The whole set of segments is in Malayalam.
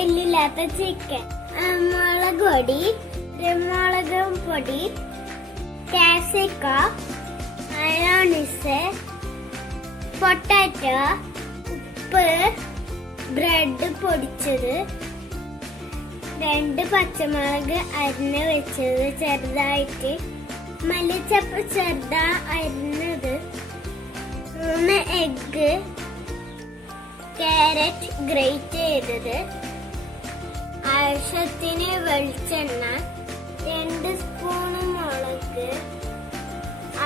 എല്ലില്ലാത്ത ചിക്കൻ, മുളക് പൊടി, കുരുമുളക് പൊടി, കാപ്സിക്കം, മയോണൈസ്, പൊട്ടാറ്റോ, ഉപ്പ്, ബ്രെഡ് പൊടിച്ചത്, 2 പച്ചമുളക് അരിഞ്ഞ് വെച്ചത് ചെറുതായിട്ട്, മല്ലിച്ചപ്പ് ചെറുതാ അരിഞ്ഞത്, 3 എഗ്ഗ്, ക്യാരറ്റ് ഗ്രേറ്റ് ചെയ്തത്, ആവശ്യത്തിന് വെളിച്ചെണ്ണ, 2 സ്പൂൺ മുളക്,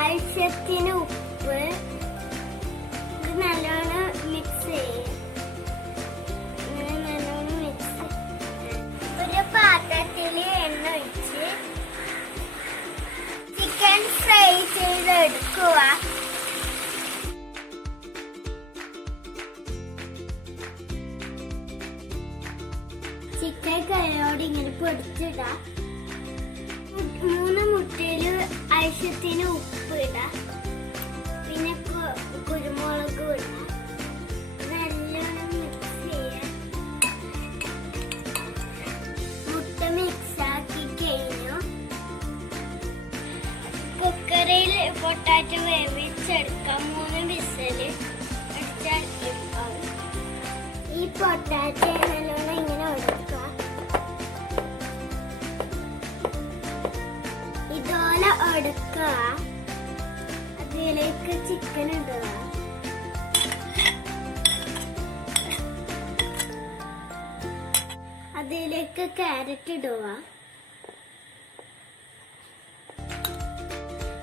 ആവശ്യത്തിന് ഉപ്പ്. ഇത് നല്ലോണം മിക്സ് ചെയ്യും. നല്ലോണം മിക്സ്. ഒരു പാത്രത്തിൽ എണ്ണ ഒഴിച്ച് ചിക്കൻ ഫ്രൈ ചെയ്തെടുക്കുക. ചിക്കൻ കൈയോടെ ഇങ്ങനെ പൊടിച്ചിടാം. 3 മുട്ടയിൽ ആവശ്യത്തിന് ഉപ്പ് ഇടാം. പിന്നെ കുരുമുളക് ഇടാം. നല്ലോണം മിക്സ് ചെയ്യാം. മുട്ട മിക്സ് ആക്കി കഴിഞ്ഞു. കുക്കറിൽ പൊട്ടാറ്റോ വേവിച്ചെടുക്കാം. 3 വിസിൽ അടിച്ചാൽ ഈ പൊട്ടാറ്റോ നല്ലോണം ഇങ്ങനെ ഒഴിക്കുക. ഇതുപോലെ ഒടുക്കുക. അതിലേക്ക് ചിക്കൻ ഇടുക. അതിലേക്ക് ക്യാരറ്റ് ഇടുക.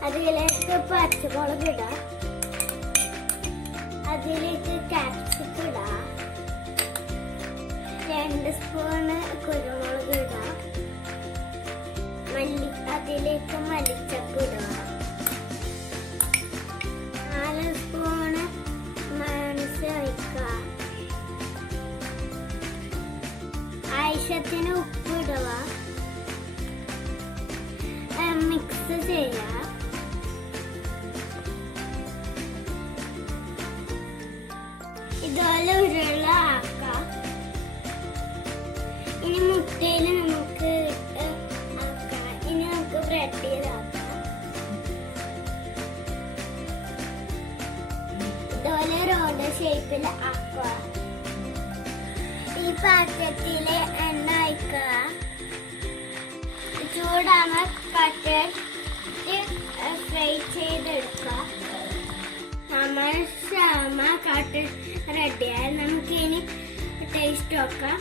അതിലേക്ക് പച്ചമുളക് ഇടുക. അതിലേക്ക് കാപ്സിക്കം ഇടുക. 2 സ്പൂണ് കുരുമുളക് ഇടുക. അതിലേക്ക് മല്ലിച്ചപ്പ് ഇടുക. 4 സ്പൂണ് മയോണൈസ് ഒഴിക്കുക. ആവശ്യത്തിന് ഉപ്പ് ഇടുക. മിക്സ് ചെയ്യുക. ഇതുപോലെ ഉരുള ആക്കാം. ഇനി മുട്ടയിൽ നമുക്ക് ആക്കാം. ഇനി നമുക്ക് ബ്രെഡ് ചെയ്താക്കാം. ഇതുപോലെ റോഡ് ഷേപ്പിൽ ആക്കുക. ഈ പാത്രത്തില് എണ്ണ ഒഴിക്കുക. ചൂടാകുമ്പോൾ കട്ട് ഫ്രൈ ചെയ്തെടുക്കുക. നമ്മൾ ഷവർമ കട്ട് റെഡിയായി. നമുക്ക് ഇനി ടേസ്റ്റ് നോക്കാം.